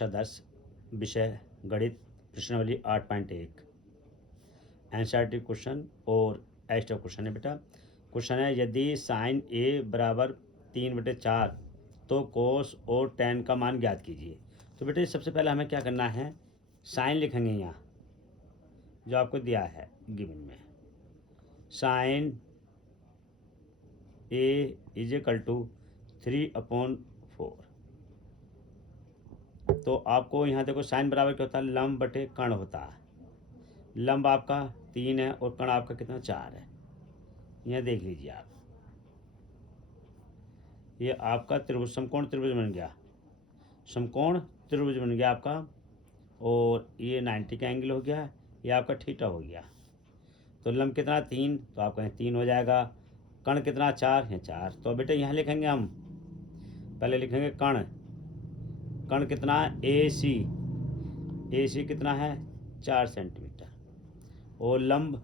कक्षा 10 विषय गणित प्रश्नावली 8.1 एनसीईआरटी क्वेश्चन और एक्स्ट्रा क्वेश्चन है बेटा। क्वेश्चन है यदि साइन ए बराबर 3/4 तो कोस और टेन का मान ज्ञात कीजिए। तो बेटे सबसे पहले हमें क्या करना है, साइन लिखेंगे यहाँ जो आपको दिया है गिवन में, sine A is equal to 3/4। तो आपको यहाँ देखो साइन बराबर क्या होता है, लंब बटे कर्ण होता है। लंब आपका 3 है और कर्ण आपका कितना 4 है। यहाँ देख लीजिए आप, ये आपका त्रिभुज समकोण त्रिभुज बन गया, समकोण त्रिभुज बन गया आपका। और ये 90 का एंगल हो गया, ये आपका थीटा हो गया। तो लंब कितना 3, तो आपका 3 हो जाएगा। कर्ण कितना 4 है 4। तो बेटे यहाँ लिखेंगे हम, पहले लिखेंगे कर्ण, कर्ण कितना ए सी कितना है 4 सेंटीमीटर। और लंब,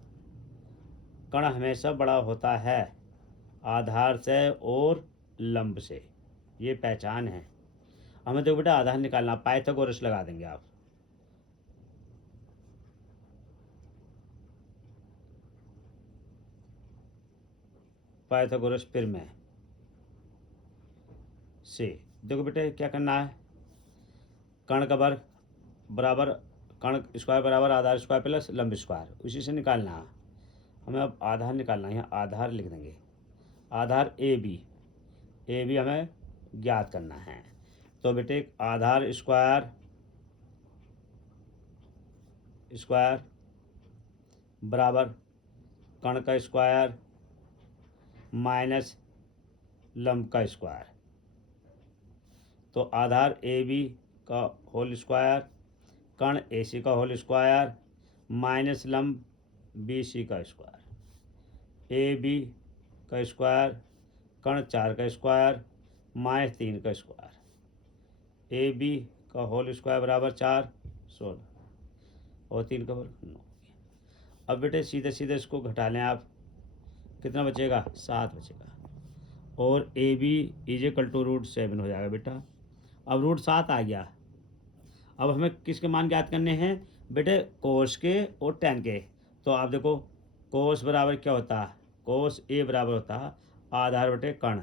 कर्ण हमेशा बड़ा होता है आधार से और लंब से, ये पहचान है। हमें देखो बेटा आधार निकालना, पाइथागोरस लगा देंगे आप। पाइथागोरस फिर में से देखो बेटे क्या करना है, कर्ण का वर्ग बराबर कर्ण स्क्वायर बराबर आधार स्क्वायर प्लस लंब स्क्वायर, उसी से निकालना है हमें। अब आधार निकालना है, यहाँ आधार लिख देंगे, आधार ए बी हमें ज्ञात करना है। तो बेटे आधार स्क्वायर बराबर कर्ण का स्क्वायर माइनस लंब का स्क्वायर। तो आधार ए बी का होल स्क्वायर, कर्ण ए सी का होल स्क्वायर माइनस लंब बी सी का स्क्वायर। ए बी का स्क्वायर, कर्ण 4 का स्क्वायर माइनस 3 का स्क्वायर। ए बी का होल स्क्वायर बराबर 4 16 और 3 का वर्ग 9। अब बेटे सीधे सीधे इसको घटा लें आप, कितना बचेगा 7 बचेगा। और A B is equal to √7 हो जाएगा बेटा। अब √7 आ गया। अब हमें किसके मान ज्ञात करने हैं बेटे, कोस के और टेन के। तो आप देखो कोस बराबर क्या होता है, कोस ए बराबर होता है आधार बटे कर्ण।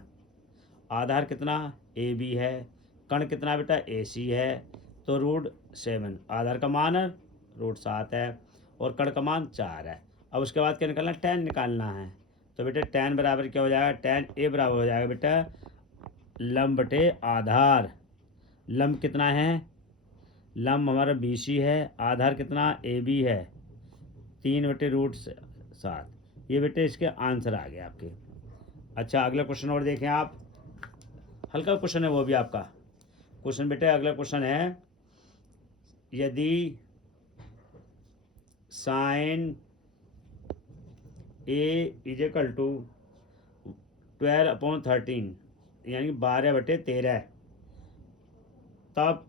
आधार कितना ए बी है, कर्ण कितना बेटा ए सी है। तो √7 आधार का मान है, √7 है और कर्ण का मान 4 है। अब उसके बाद क्या निकालना, टेन निकालना है। तो बेटे टेन बराबर क्या हो जाएगा, टेन ए बराबर हो जाएगा बेटा लंब बटे आधार। लंब कितना है, लंब हमारा बी सी है, आधार कितना ए बी है 3/√7। ये बेटे इसके आंसर आ गए आपके। अच्छा अगला क्वेश्चन और देखें आप, हल्का क्वेश्चन है वो भी आपका। क्वेश्चन बेटे अगला क्वेश्चन है यदि sine A is equal to 12/13 यानी 12/13, तब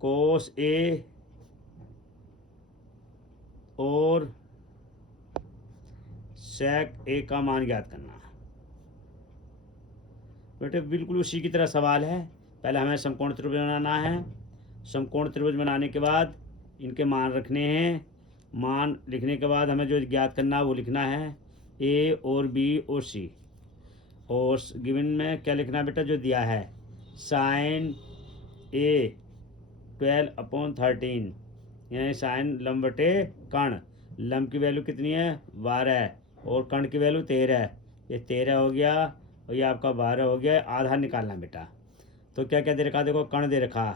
कोस ए और सेक ए का मान ज्ञात करना है। बेटे बिल्कुल उसी की तरह सवाल है। पहले हमें समकोण त्रिभुज बनाना है, समकोण त्रिभुज बनाने के बाद इनके मान रखने हैं। मान लिखने के बाद हमें जो ज्ञात करना है वो लिखना है ए और बी और सी। और गिवन में क्या लिखना है बेटा, जो दिया है साइन ए 12/13 यानी साइन लंब बटे कर्ण। लंब की वैल्यू कितनी है 12 और कर्ण की वैल्यू 13। ये 13 हो गया और ये आपका 12 हो गया। आधार निकालना बेटा। तो क्या क्या दे रखा, देखो कर्ण दे रखा,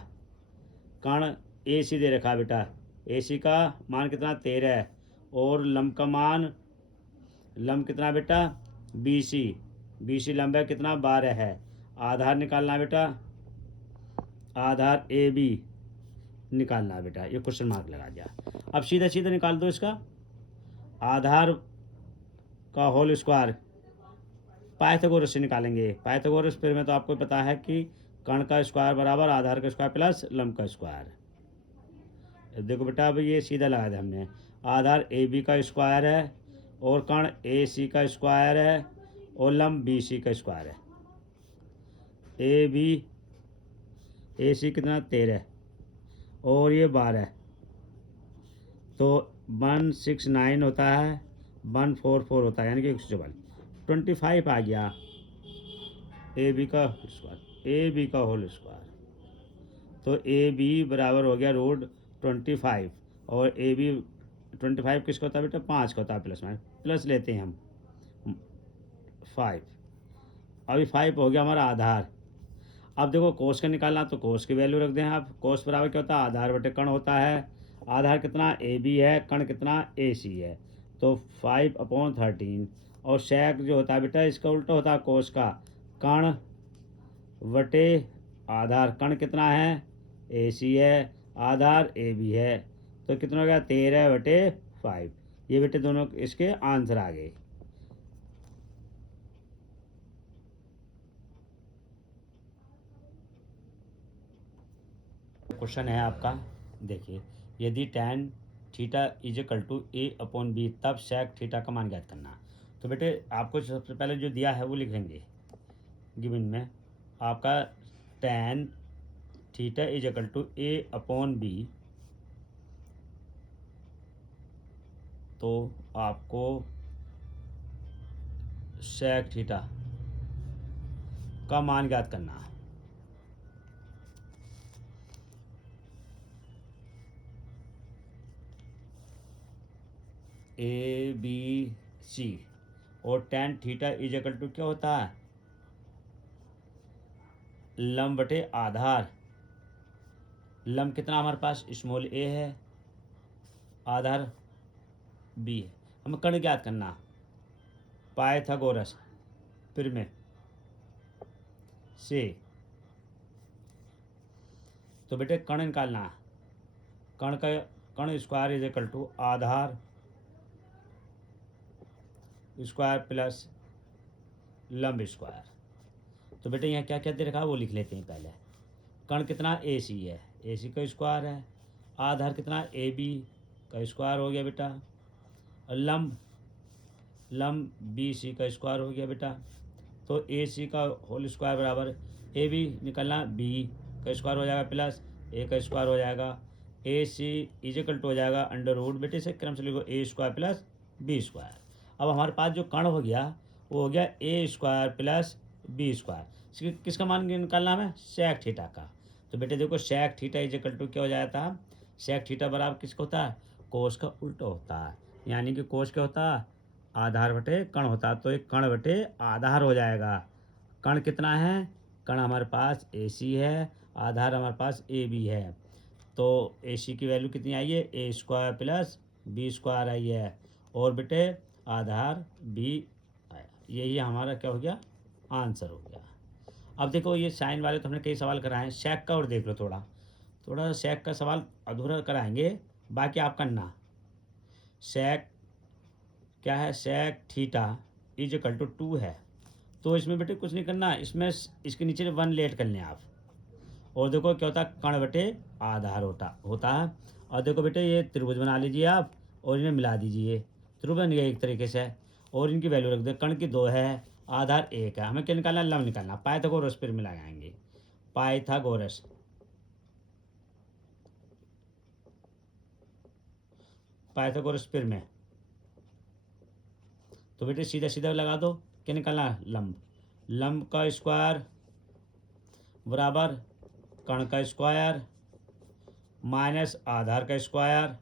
कर्ण ए सी दे रखा बेटा, ए सी का मान कितना 13 और लंब का मान, लंब कितना बेटा बी सी लंब है कितना 12 है। आधार निकालना बेटा, आधार ए बी निकालना बेटा। ये क्वेश्चन मार्क लगा दिया। अब सीधा सीधा निकाल दो इसका, आधार का होल स्क्वायर पाइथागोरस से निकालेंगे। पाइथागोरस फिर में तो आपको पता है कि कर्ण का स्क्वायर बराबर आधार का स्क्वायर प्लस लंब का स्क्वायर। देखो बेटा अब ये सीधा लगा दिया हमने, आधार ए बी का स्क्वायर है और कर्ण ए सी का स्क्वायर है और लंब बी सी का स्क्वायर है। ए बी AC कितना 13 और ये 12, तो 169 होता है, 144 होता है, यानी कि 144, 25 आ गया ए बी का स्क्वायर, ए बी का होल स्क्वायर। तो ए बी बराबर हो गया √25, और ए बी 25 किसका होता है बेटा, 5 का होता है, प्लस माइनस प्लस लेते हैं हम 5। अभी 5 हो गया हमारा आधार। अब देखो कोस का निकालना, तो कोस की वैल्यू रख दें आप। कोस बराबर क्या होता है, आधार बटे कण होता है। आधार कितना ए बी है, कण कितना ए सी है, तो 5/13। और सेक जो होता है बेटा इसका उल्टा होता है कोस का, कण बटे आधार। कण कितना है, ए सी है, आधार ए बी है, तो कितना हो गया 13/5। ये बेटे दोनों इसके आंसर आ गए। क्वेश्चन है आपका, देखिए, यदि tan थीटा =a/b, तब sec थीटा का मान ज्ञात करना। तो बेटे आपको सबसे पहले जो दिया है वो लिख लेंगे गिवन में, आपका tan थीटा =a/b, तो आपको sec थीटा का मान ज्ञात करना। ए बी सी, और tan थीटा क्या होता है, लंब बटे आधार। लंब कितना हमारे पास स्मॉल ए है, आधार बी है। हमें कण ज्ञात करना, पाइथागोरस प्रमेय से। तो बेटे कण निकालना, कण स्क्वायर आधार स्क्वायर प्लस लंब स्क्वायर। तो बेटे यहाँ क्या क्या दे रखा है वो लिख लेते हैं पहले। कण कितना ए सी है, ए सी का स्क्वायर है। आधार कितना ए बी का स्क्वायर हो गया बेटा, और लंब बी सी का स्क्वायर हो गया बेटा। तो ए सी का होल स्क्वायर बराबर ए बी निकलना, बी का स्क्वायर हो जाएगा प्लस ए का स्क्वायर हो जाएगा। ए सी हो जाएगा √ बेटे से क्रम से लिखो ए स्क्वायर प्लस बी स्क्वायर। अब हमारे पास जो कण हो गया वो हो गया ए स्क्वायर प्लस बी स्क्वायर। किसका मान निकालना हमें, सेक थीटा का। तो बेटे देखो सेक थीटा क्या हो जाता है, सेक थीटा बराबर किसका होता है, कोस का उल्टा होता है। यानी कि कोस क्या होता है, आधार बटे कण होता है, तो एक कण बटे आधार हो जाएगा। कण कितना है, कण हमारे पास ए सी है, आधार हमारे पास ए बी है। तो ए सी की वैल्यू कितनी आई है, ए स्क्वायर प्लस बी स्क्वायर आई है, और बेटे आधार बी आया। यही हमारा क्या हो गया, आंसर हो गया। अब देखो ये साइन वाले तो हमने कई सवाल कराए हैं, सेक का और देख लो थोड़ा थोड़ा सेक का सवाल अधूरा कराएंगे, बाकी आप करना। सेक क्या है, सेक थीटा =2 है, तो इसमें बेटे कुछ नहीं करना, इसमें इसके नीचे 1 लेट कर लें आप। और देखो क्या होता है, कण बटे आधार होता है। और देखो बेटे ये त्रिभुज बना लीजिए आप, और इन्हें मिला दीजिए, त्रिभुज बन गया एक तरीके से। और इनकी वैल्यू रख दे, कण की 2 है, आधार 1 है। हमें क्या निकालना, लंब निकालना। पाइथागोरस फिर मिलाएंगे, पाइथागोरस पाइथागोरस फिर में। तो बेटे सीधा सीधा लगा दो, क्या निकालना, लंब का स्क्वायर बराबर कण का स्क्वायर माइनस आधार का स्क्वायर।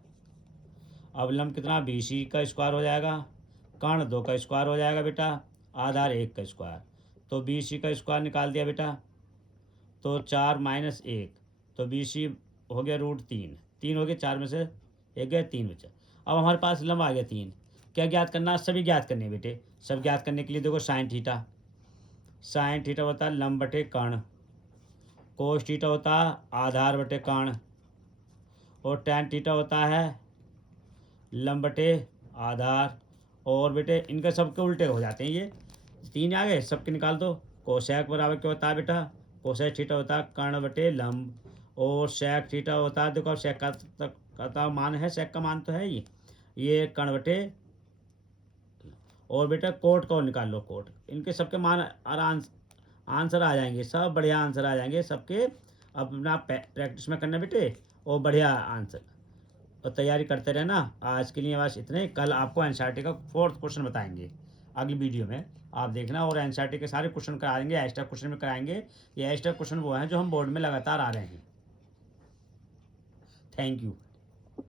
अब लंब कितना, बी सी का स्क्वायर हो जाएगा, कण 2 का स्क्वायर हो जाएगा बेटा, आधार 1 का स्क्वायर। तो बी सी का स्क्वायर निकाल दिया बेटा, तो 4 - 1, तो बी सी हो गया √3। 3 हो गया, 4 में से 1 गया, 3 बचा। अब हमारे पास लंब आ गया 3। क्या ज्ञात करना, सभी ज्ञात करने बेटे। सब ज्ञात करने के लिए देखो साइन थीटा होता है लंब बटे कण, कोस थीटा होता है आधार बटे कण, और टैन थीटा होता है लंब बटे आधार। और बेटे इनके सबके उल्टे हो जाते हैं, ये 3 आ गए, सबके निकाल दो। कोसेक बराबर क्या होता है बेटा, कोसेक थीटा होता है कर्ण बटे लंब, और सेक थीटा होता है, देखो सेक का मान है, सेक का मान तो है ये कर्ण बटे। और बेटा कोट को निकाल लो, कोट। इनके सबके मान आंसर आ जाएंगे, सब बढ़िया आंसर आ जाएंगे सबके। अपना प्रैक्टिस में करना बेटे, और बढ़िया आंसर और तैयारी करते रहना। आज के लिए बस इतने। कल आपको एनसीईआरटी का 4th क्वेश्चन बताएंगे अगली वीडियो में, आप देखना। और एनसीईआरटी के सारे क्वेश्चन कराएंगे, एक्स्ट्रा क्वेश्चन भी कराएंगे। ये एक्स्ट्रा क्वेश्चन वो हैं जो हम बोर्ड में लगातार आ रहे हैं। Thank you.